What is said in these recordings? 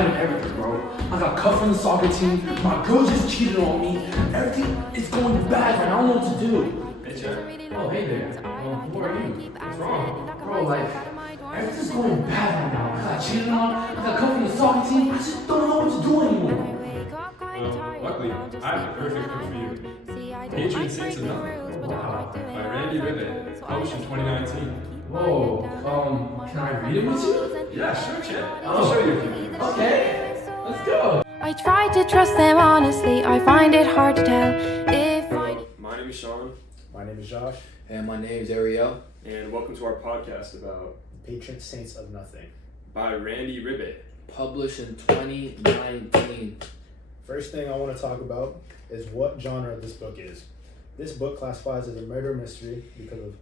tired of everything, bro. I got cut from the soccer team. My girl just cheated on me. Everything is going bad, man. I don't know what to do. Hey, Jack. Oh, hey there. Who are you? What's wrong? Bro, like, everything's going bad right now. I got cheated on. I got cut from the soccer team. I just don't know what to do anymore. Luckily, I have a perfect book for you. Patron Saints of Nothing by Randy Ribay, published in 2019. Whoa, can I read it with you? Yeah, sure, Chad. I'll show you a few. Okay, let's go. I try to trust them honestly, I find it hard to tell if My name is Sean, My name is Josh. And my name is Ariel. and welcome to our podcast about Patron Saints of Nothing. by Randy Ribay. Published in 2019. First thing I want to talk about is what genre this book is. This book classifies as a murder mystery because of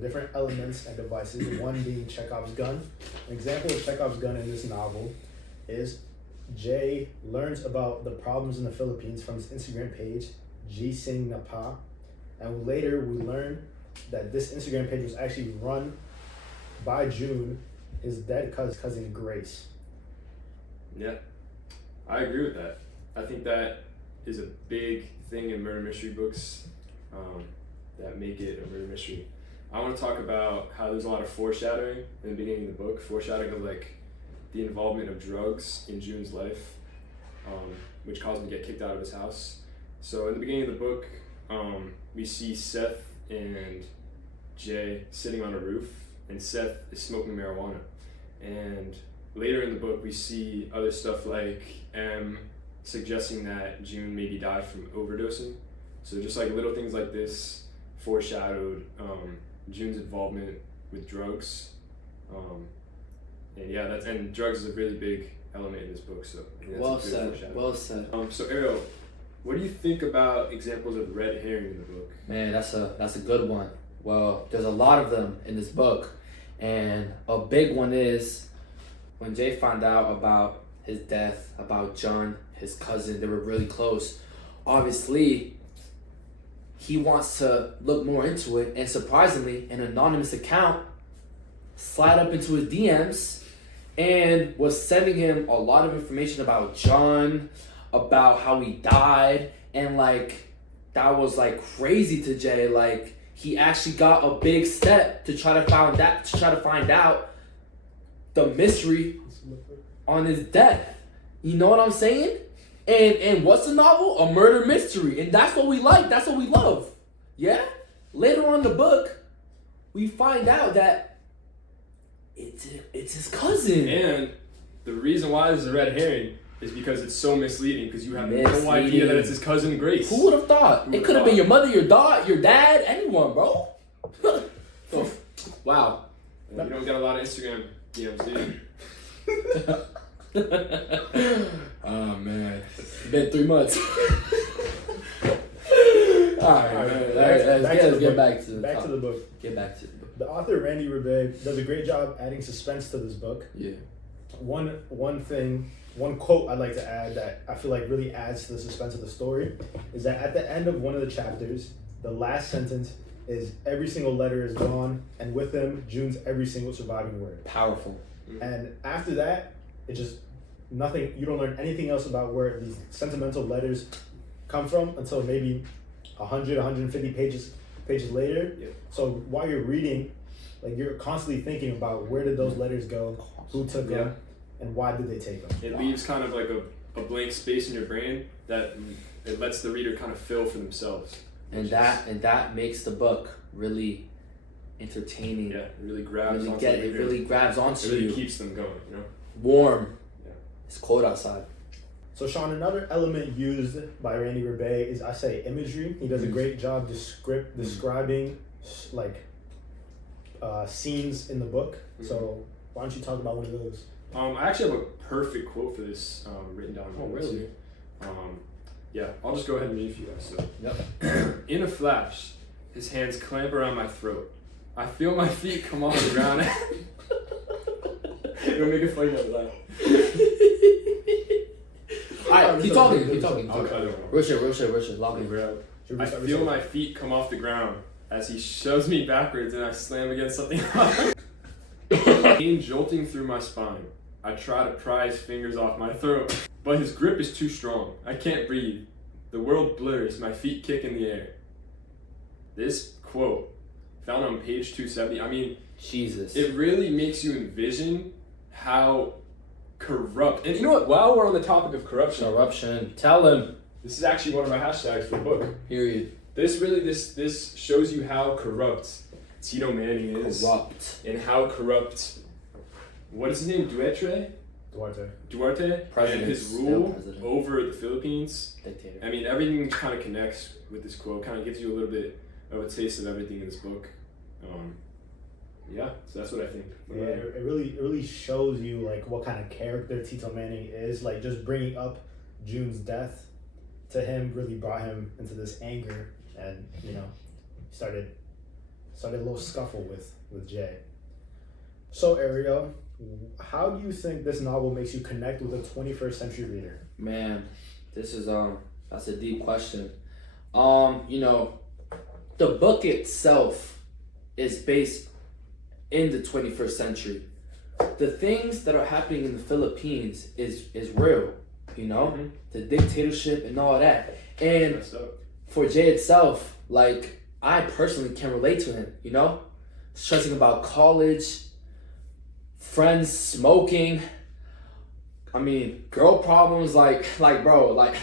different elements and devices, one being Chekhov's gun. An example of Chekhov's gun in this novel is Jay learns about the problems in the Philippines from his Instagram page, Gising Napa, and later we learn that this Instagram page was actually run by June, his dead cousin Grace. Yeah, I agree with that. I think that is a big thing in murder mystery books that make it a murder mystery. I want to talk about how there's a lot of foreshadowing in the beginning of the book, foreshadowing of like the involvement of drugs in June's life, which caused him to get kicked out of his house. So in the beginning of the book, we see Seth and Jay sitting on a roof, and Seth is smoking marijuana. And later in the book, we see other stuff like M suggesting that June maybe died from overdosing. So just like little things like this foreshadowed June's involvement with drugs. And yeah, and drugs is a really big element in this book. So I think that's Well a good said. foreshadowing. Well said. So Ariel, what do you think about examples of red herring in the book? Man, that's a good one. Well, there's a lot of them in this book, and a big one is when Jay found out about his death, about John, his cousin. They were really close. Obviously, he wants to look more into it, and surprisingly, an anonymous account slid up into his DMs and was sending him a lot of information about John, about how he died, and like that was like crazy to Jay. Like he actually got a big step to try to find out the mystery on his death. You know what I'm saying? And what's the novel? A murder mystery. And that's what we like. That's what we love. Yeah? Later on in the book, we find out that it's his cousin. And the reason why this is a red herring is because it's so misleading, because you have no idea that it's his cousin Grace. Who would have thought? It could have been your mother, your dad, anyone, bro. So, wow. You don't get a lot of Instagram DMs, do you? Oh man, it's been 3 months. Alright, man. Let's get back to the to the book. Get back to the book. The author Randy Ribay does a great job adding suspense to this book. Yeah. One quote I'd like to add that I feel like really adds to the suspense of the story is that at the end of one of the chapters, the last sentence is every single letter is gone, and with them, June's every single surviving word. Powerful. And after that, it just nothing. You don't learn anything else about where these sentimental letters come from until maybe 100, 150 pages later. Yeah. So while you're reading, like you're constantly thinking about where did those letters go, who took them, and why did they take them. It leaves kind of like a blank space in your brain that it lets the reader kind of fill for themselves. And that makes the book really entertaining. Yeah, it really grabs Really onto the it reader. really grabs onto It really you. keeps them going, you know? Warm. Yeah. It's cold outside. So Sean, another element used by Randy Ribay is, I say, imagery. He does a great job describing like scenes in the book. So why don't you talk about one of those? I actually have a perfect quote for this written down. Oh, really? Yeah, I'll just go ahead and read it for you guys. So, Yep. in a flash, his hands clamp around my throat. I feel my feet come off the ground. You'll make it funny that laugh. Alright, keep talking. I'll cut it. Real shit, lock in. I feel my feet come off the ground as he shoves me backwards and I slam against something hard. Pain jolting through my spine. I try to pry his fingers off my throat, but his grip is too strong. I can't breathe. The world blurs, my feet kick in the air. This quote, found on page 270, I mean, Jesus. it really makes you envision how corrupt, and you know what, while we're on the topic of corruption, Tell him. this is actually one of my hashtags for the book. Period. This shows you how corrupt Tito Manning is. Corrupt. And how corrupt, what is his name, Duarte, President. and his Still rule president. over the Philippines. Dictator. I mean, everything kind of connects with this quote, kind of gives you a little bit of a taste of everything in this book. Yeah, so that's what I think. Yeah, it really shows you like what kind of character Tito Manning is. Like just bringing up June's death to him really brought him into this anger, and you know, started a little scuffle with Jay. So Ariel, how do you think this novel makes you connect with a 21st century reader? Man, this is that's a deep question. You know, the book itself is based in the 21st century. The things that are happening in the Philippines is real, you know? Mm-hmm. The dictatorship and all that. And Messed up. for Jay itself, like, I personally can relate to him, you know? Stressing about college, friends smoking, I mean, girl problems, like bro, like,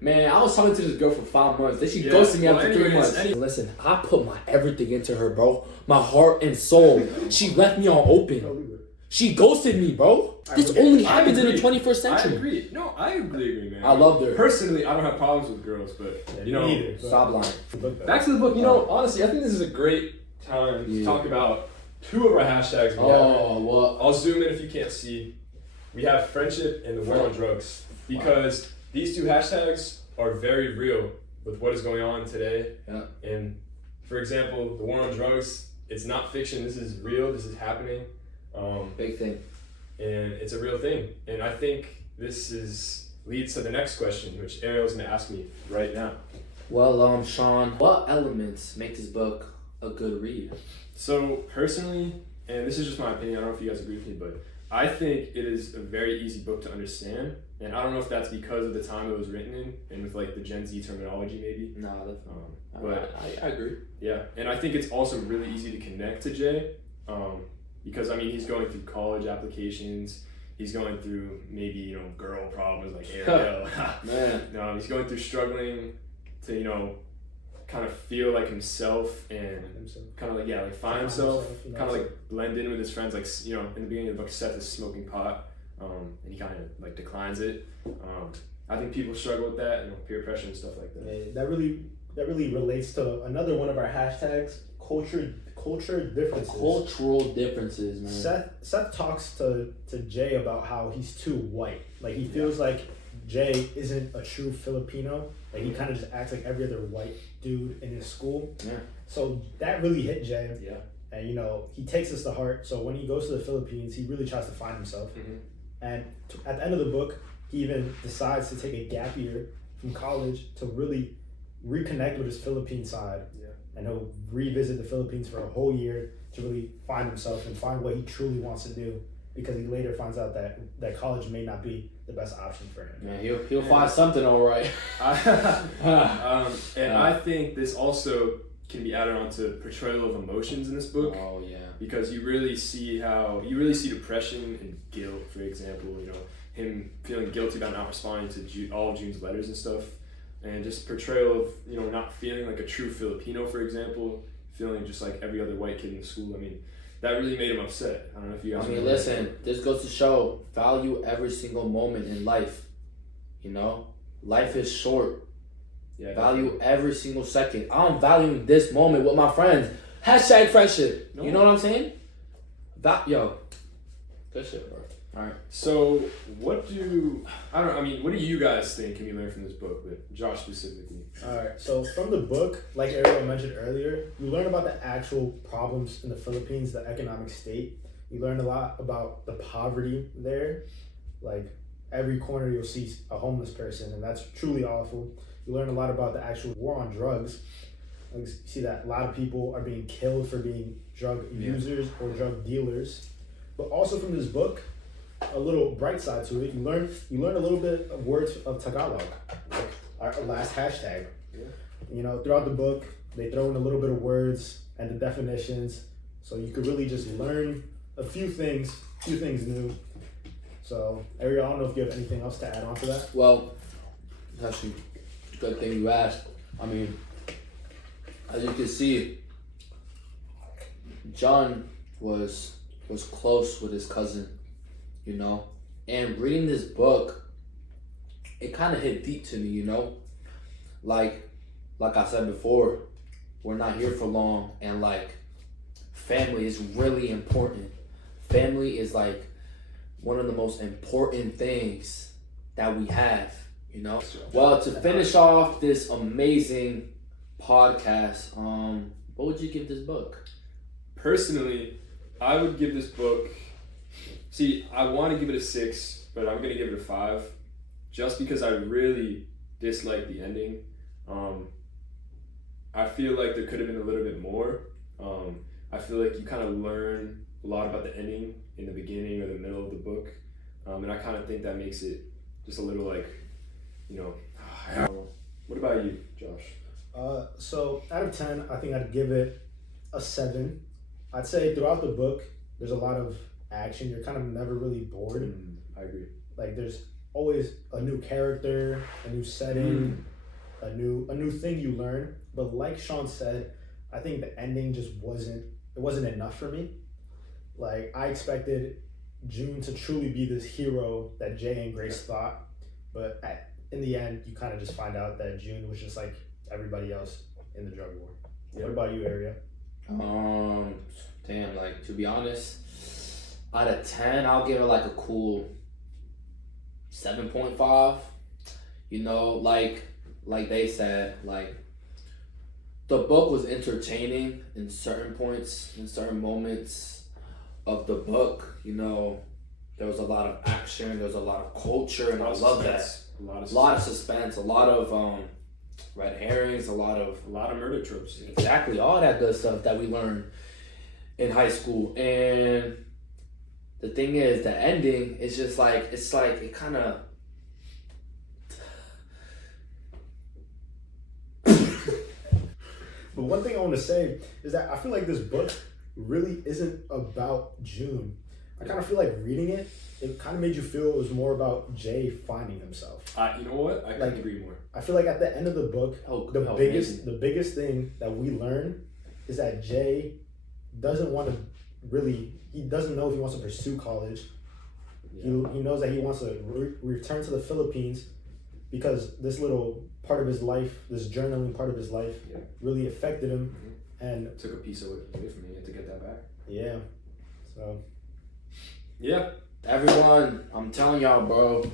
man, I was talking to this girl for 5 months. Then she ghosted me after 3 months. Listen, I put my everything into her, bro. My heart and soul. She left me on open. She ghosted me, bro. This only happens in the 21st century. I agree. No, I agree, man. I loved her. Personally, I don't have problems with girls, but you know, either, Stop lying. back to the book. You know, honestly, I think this is a great time to talk about two of our hashtags. Oh, what? I'll zoom in if you can't see. We have friendship and the war on drugs, because these two hashtags are very real with what is going on today. Yeah. And for example, the war on drugs, it's not fiction. This is real. This is happening. Big thing. And it's a real thing. And I think this leads to the next question, which Ariel's going to ask me right now. Well, Sean, what elements make this book a good read? So personally, and this is just my opinion, I don't know if you guys agree with me, but I think it is a very easy book to understand. And I don't know if that's because of the time it was written in and with like the Gen Z terminology maybe. No, that's But I agree. yeah, and I think it's also really easy to connect to Jay, because I mean he's going through college applications, he's going through maybe, you know, girl problems like Ariel. Man. No, he's going through struggling to, you know, kind of feel like himself and kind of like, yeah, like find himself, you know, kind of like blend in with his friends. Like, you know, in the beginning of the book, Seth is smoking pot, and he kind of like declines it. I think people struggle with that, you know, peer pressure and stuff like that. Yeah, that really relates to another one of our hashtags, culture differences. Cultural differences, man. Seth talks to Jay about how he's too white. Like he feels like Jay isn't a true Filipino. Like he kind of just acts like every other white dude in his school. Yeah. So that really hit Jay. Yeah. And you know, he takes this to heart. So when he goes to the Philippines, he really tries to find himself. Mm-hmm. And at the end of the book, he even decides to take a gap year from college to really reconnect with his Philippine side. Yeah. And he'll revisit the Philippines for a whole year to really find himself and find what he truly wants to do, because he later finds out that college may not be the best option for him. Man, he'll find something all right. I think this also can be added on to portrayal of emotions in this book. Oh yeah. Because you really see depression and guilt, for example, you know, him feeling guilty about not responding to all of June's letters and stuff, and just portrayal of, you know, not feeling like a true Filipino, for example, feeling just like every other white kid in school. I mean, that really made him upset. I don't know if you guys remember listen, that. this goes to show, value every single moment in life. You know? Life is short. Yeah, Value every single second. I'm valuing this moment with my friends. Hashtag friendship. No. You know what I'm saying? Yo. Good shit, bro. Alright. So what do you guys think can be learned from this book, but Josh specifically? Alright, so from the book, like Ariel mentioned earlier, you learn about the actual problems in the Philippines, the economic state. You learn a lot about the poverty there. Like every corner you'll see a homeless person, and that's truly awful. You learn a lot about the actual war on drugs. Like, you see that a lot of people are being killed for being drug users or drug dealers. But also from this book, a little bright side to it. You learn a little bit of words of Tagalog, like our last hashtag. Yeah. You know, throughout the book, they throw in a little bit of words and the definitions, so you could really just learn a few things new. So, Ariel, I don't know if you have anything else to add on to that. Well, actually, good thing you asked. I mean, as you can see, John was close with his cousin, you know, and reading this book, it kind of hit deep to me, you know, like I said before, we're not here for long, and like family is really important. Family is like one of the most important things that we have, you know. Well, to finish off this amazing podcast, what would you give this book? Personally, I would give this book. See, I want to give it a 6, but I'm gonna give it a 5, just because I really dislike the ending. I feel like there could have been a little bit more. I feel like you kind of learn a lot about the ending in the beginning or the middle of the book, and I kind of think that makes it just a little like, you know, I don't know. What about you, Josh? So out of 10, I think I'd give it a 7. I'd say throughout the book, there's a lot of action. You're kind of never really bored. I agree. Like there's always a new character, a new setting, a new thing you learn. But like Sean said, I think the ending just wasn't enough for me. Like I expected June to truly be this hero that Jay and Grace thought, but in the end, you kind of just find out that June was just like everybody else in the drug war. Yeah. What about you, Aria? Damn, like to be honest, out of 10, I'll give it like a cool 7.5. You know, like they said, like the book was entertaining in certain points, in certain moments of the book. You know, there was a lot of action, there was a lot of culture, and I love that. A lot of suspense, a lot of red herrings, a lot of murder tropes. Exactly, all that good stuff that we learned in high school. And the thing is, the ending is just like, it's like it kind of But one thing I want to say is that I feel like this book really isn't about June. I kind of feel like reading it, it kind of made you feel it was more about Jay finding himself. You know what? I couldn't agree more. I feel like at the end of the book, the biggest thing that we learn is that Jay doesn't want to he doesn't know if he wants to pursue college. Yeah. He knows that he wants to return to the Philippines because this little part of his life, this journaling part of his life, really affected him. And took a piece away from me. He had to get that back. Yeah. So. Yeah. Everyone, I'm telling y'all, bro.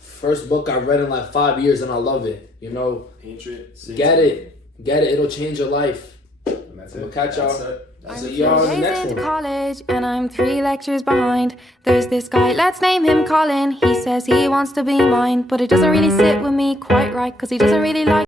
First book I read in like 5 years and I love it. You know. Get it. It'll change your life. And that's it. We'll catch y'all. I'm See 3 y'all in the days next into one. college and I'm 3 lectures behind. There's this guy, let's name him Colin. He says he wants to be mine, but it doesn't really sit with me quite right, cause he doesn't really like